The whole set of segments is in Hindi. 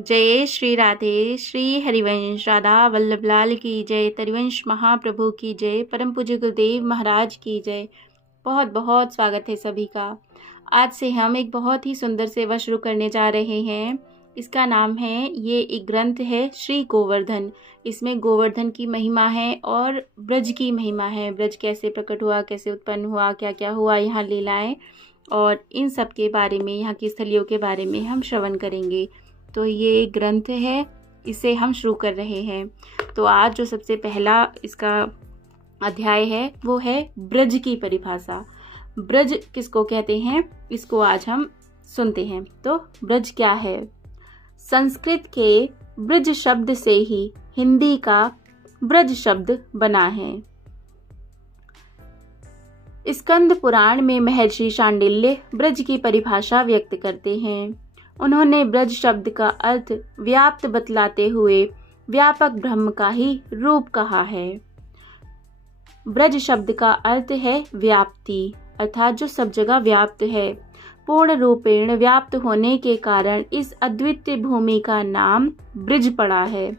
जय श्री राधे। श्री हरिवंश राधा वल्लभ लाल की जय। तरिवंश महाप्रभु की जय। परम पूज्य गुरुदेव महाराज की जय। बहुत बहुत स्वागत है सभी का। आज से हम एक बहुत ही सुंदर सेवा शुरू करने जा रहे हैं। इसका नाम है, ये एक ग्रंथ है श्री गोवर्धन। इसमें गोवर्धन की महिमा है और ब्रज की महिमा है। ब्रज कैसे प्रकट हुआ, कैसे उत्पन्न हुआ, क्या क्या हुआ, यहाँ लीलाएं और इन सब के बारे में, यहाँ की स्थलियों के बारे में हम श्रवण करेंगे। तो ये ग्रंथ है, इसे हम शुरू कर रहे हैं। तो आज जो सबसे पहला इसका अध्याय है वो है ब्रज की परिभाषा। ब्रज किसको कहते हैं, इसको आज हम सुनते हैं। तो ब्रज क्या है? संस्कृत के ब्रज शब्द से ही हिंदी का ब्रज शब्द बना है। स्कंद पुराण में महर्षि शांडिल्य ब्रज की परिभाषा व्यक्त करते हैं। उन्होंने ब्रज शब्द का अर्थ व्याप्त बतलाते हुए व्यापक ब्रह्म का ही रूप कहा है। ब्रज शब्द का अर्थ है व्याप्ति, अर्थात जो सब जगह व्याप्त है। पूर्ण रूपेण व्याप्त होने के कारण इस अद्वितीय भूमि का नाम ब्रज पड़ा है,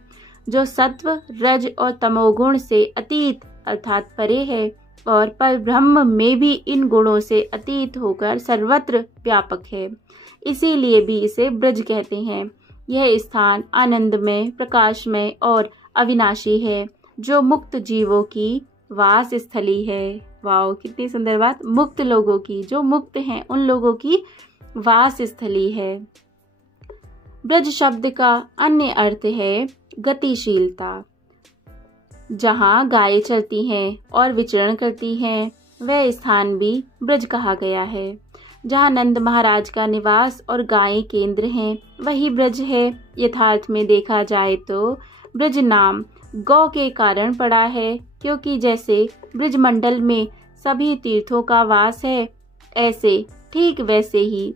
जो सत्व, रज और तमोगुण से अतीत अर्थात परे है और पर ब्रह्म में भी इन गुणों से अतीत होकर सर्वत्र व्यापक है। इसीलिए भी इसे ब्रज कहते हैं। यह स्थान आनंदमय, प्रकाशमय और अविनाशी है, जो मुक्त जीवों की वास स्थली है। वाओ, कितनी सुंदर बात। मुक्त लोगों की, जो मुक्त हैं उन लोगों की वास स्थली है। ब्रज शब्द का अन्य अर्थ है गतिशीलता। जहाँ गायें चलती हैं और विचरण करती हैं, वह स्थान भी ब्रज कहा गया है। जहाँ नंद महाराज का निवास और गायें केंद्र हैं, वही ब्रज है। यथार्थ में देखा जाए तो ब्रज नाम गौ के कारण पड़ा है, क्योंकि जैसे ब्रज मंडल में सभी तीर्थों का वास है, ऐसे ठीक वैसे ही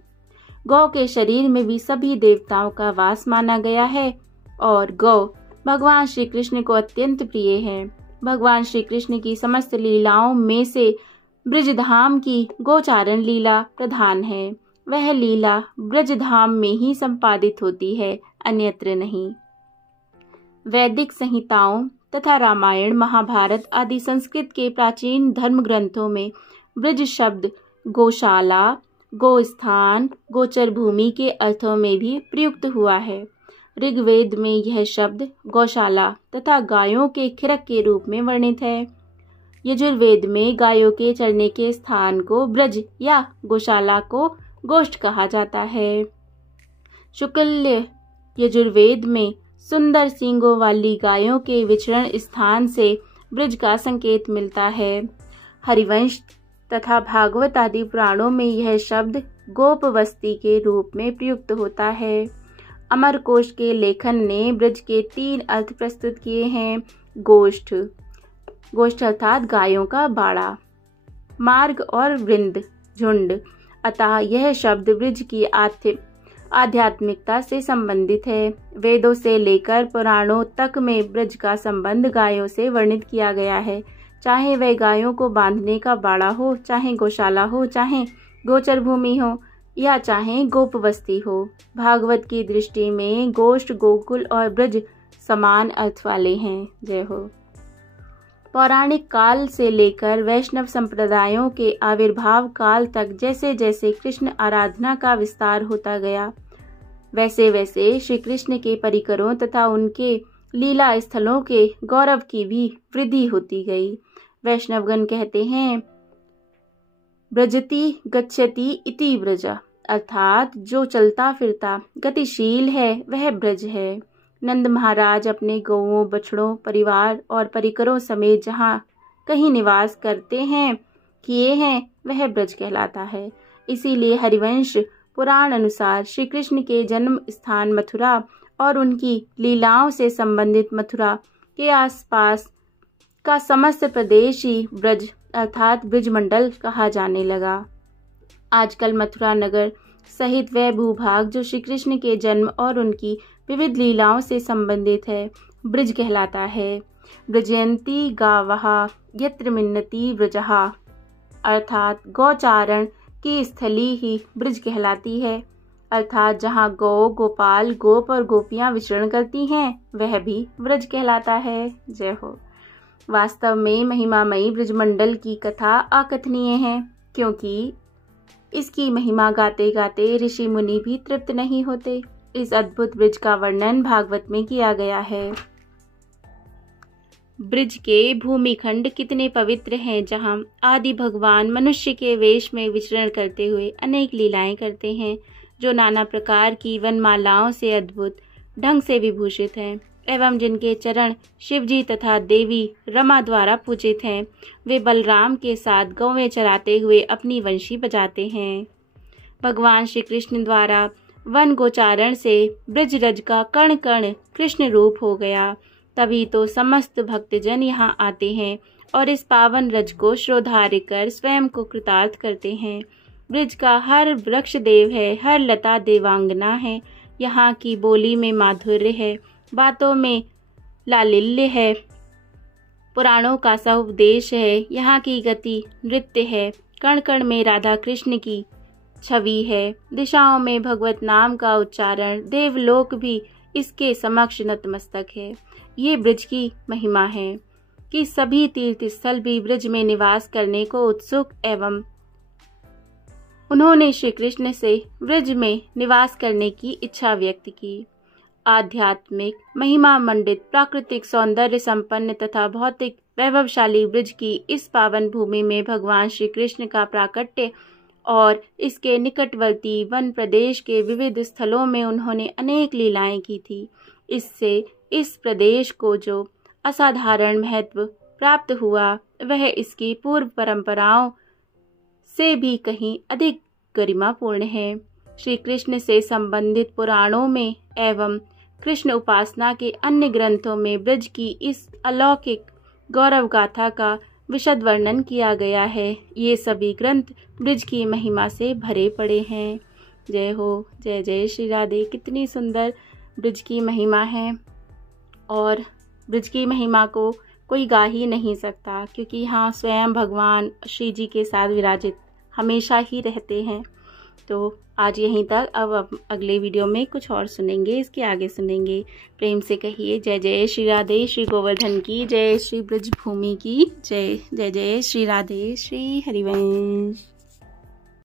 गौ के शरीर में भी सभी देवताओं का वास माना गया है। और गौ भगवान श्री कृष्ण को अत्यंत प्रिय है। भगवान श्री कृष्ण की समस्त लीलाओं में से ब्रजधाम की गोचारण लीला प्रधान है। वह लीला ब्रजधाम में ही संपादित होती है, अन्यत्र नहीं। वैदिक संहिताओं तथा रामायण, महाभारत आदि संस्कृत के प्राचीन धर्म ग्रंथों में ब्रज शब्द गौशाला, गोस्थान, गोचर भूमि के अर्थों में भी प्रयुक्त हुआ है। ऋग्वेद में यह शब्द गौशाला तथा गायों के खिरक के रूप में वर्णित है। यजुर्वेद में गायों के चरने के स्थान को ब्रज या गौशाला को गोष्ठ कहा जाता है। शुक्ल यजुर्वेद में सुंदर सींगों वाली गायों के विचरण स्थान से ब्रज का संकेत मिलता है। हरिवंश तथा भागवत आदि पुराणों में यह शब्द गोपवस्ती के रूप में प्रयुक्त होता है। अमरकोश के लेखन ने ब्रज के 3 अर्थ प्रस्तुत किए हैं। गोष्ठ, गोष्ठ अर्थात गायों का बाड़ा। मार्ग और वृंद, झुंड। अतः यह शब्द ब्रज की आध्यात्मिकता से संबंधित है। वेदों से लेकर पुराणों तक में ब्रज का संबंध गायों से वर्णित किया गया है। चाहे वह गायों को बांधने का बाड़ा हो, चाहे गौशाला हो, चाहे गोचर भूमि हो या चाहे गोपवस्ती हो। भागवत की दृष्टि में गोष्ठ, गोकुल और ब्रज समान अर्थ वाले हैं। जय हो। पौराणिक काल से लेकर वैष्णव संप्रदायों के आविर्भाव काल तक जैसे जैसे कृष्ण आराधना का विस्तार होता गया, वैसे वैसे श्री कृष्ण के परिकरों तथा उनके लीला स्थलों के गौरव की भी वृद्धि होती गई। वैष्णवगण कहते हैं, ब्रजति गच्छति इति ब्रज, अर्थात जो चलता फिरता गतिशील है वह ब्रज है। नंद महाराज अपने गौओं, बछड़ों, परिवार और परिकरों समेत जहाँ कहीं निवास करते हैं, किए हैं, वह ब्रज कहलाता है। इसीलिए हरिवंश पुराण अनुसार श्री कृष्ण के जन्म स्थान मथुरा और उनकी लीलाओं से संबंधित मथुरा के आसपास का समस्त प्रदेश ही ब्रज अर्थात ब्रजमंडल कहा जाने लगा। आजकल मथुरा नगर सहित वह भूभाग जो श्री कृष्ण के जन्म और उनकी विविध लीलाओं से संबंधित है, ब्रज कहलाता है। ब्रजयंती गावः यत्र मिन्नति ब्रजः, अर्थात गौचारण की स्थली ही ब्रज कहलाती है। अर्थात जहाँ गौ, गोपाल, गोप और गोपियाँ विचरण करती हैं वह भी ब्रज कहलाता है। जय हो। वास्तव में महिमामयी ब्रजमंडल की कथा अकथनीय है, क्योंकि इसकी महिमा गाते गाते ऋषि मुनि भी तृप्त नहीं होते। इस अद्भुत ब्रज का वर्णन भागवत में किया गया है। ब्रज के भूमिखंड कितने पवित्र हैं, जहाँ आदि भगवान मनुष्य के वेश में विचरण करते हुए अनेक लीलाएं करते हैं, जो नाना प्रकार की वनमालाओं से अद्भुत ढंग से विभूषित हैं, एवं जिनके चरण शिवजी तथा देवी रमा द्वारा पूजित हैं। वे बलराम के साथ गौवें चराते हुए अपनी वंशी बजाते हैं। भगवान श्री कृष्ण द्वारा वन गोचारण से ब्रजरज का कण कण कृष्ण रूप हो गया। तभी तो समस्त भक्तजन यहाँ आते हैं और इस पावन रज को श्रोधार्य कर स्वयं को कृतार्थ करते हैं। ब्रज का हर वृक्ष देव है, हर लता देवांगना है। यहाँ की बोली में माधुर्य है, बातों में लालिल्य है, पुराणों का सहुपदेश है। यहाँ की गति नृत्य है, कण कण में राधा कृष्ण की छवि है। दिशाओं में भगवत नाम का उच्चारण, देवलोक भी इसके समक्ष नतमस्तक है। ये ब्रज की महिमा है कि सभी तीर्थ स्थल भी ब्रज में निवास करने को उत्सुक एवं उन्होंने श्री कृष्ण से ब्रज में निवास करने की इच्छा व्यक्त की। आध्यात्मिक महिमा मंडित, प्राकृतिक सौंदर्य संपन्न तथा भौतिक वैभवशाली ब्रज की इस पावन भूमि में भगवान श्री कृष्ण का प्राकट्य और इसके निकटवर्ती वन प्रदेश के विविध स्थलों में उन्होंने अनेक लीलाएं की थी। इससे इस प्रदेश को जो असाधारण महत्व प्राप्त हुआ वह इसकी पूर्व परंपराओं से भी कहीं अधिक गरिमापूर्ण है। श्री कृष्ण से संबंधित पुराणों में एवं कृष्ण उपासना के अन्य ग्रंथों में ब्रज की इस अलौकिक गौरव गाथा का विशद वर्णन किया गया है। ये सभी ग्रंथ ब्रज की महिमा से भरे पड़े हैं। जय हो। जय जय श्री राधे। कितनी सुंदर ब्रज की महिमा है और ब्रज की महिमा को कोई गा ही नहीं सकता, क्योंकि यहाँ स्वयं भगवान श्री जी के साथ विराजित हमेशा ही रहते हैं। तो आज यहीं तक। अब अगले वीडियो में कुछ और सुनेंगे, इसके आगे सुनेंगे। प्रेम से कहिए जय जय श्री राधे। श्री गोवर्धन की जय, श्री ब्रज भूमि की जय। जय जय श्री राधे। श्री हरिवंश।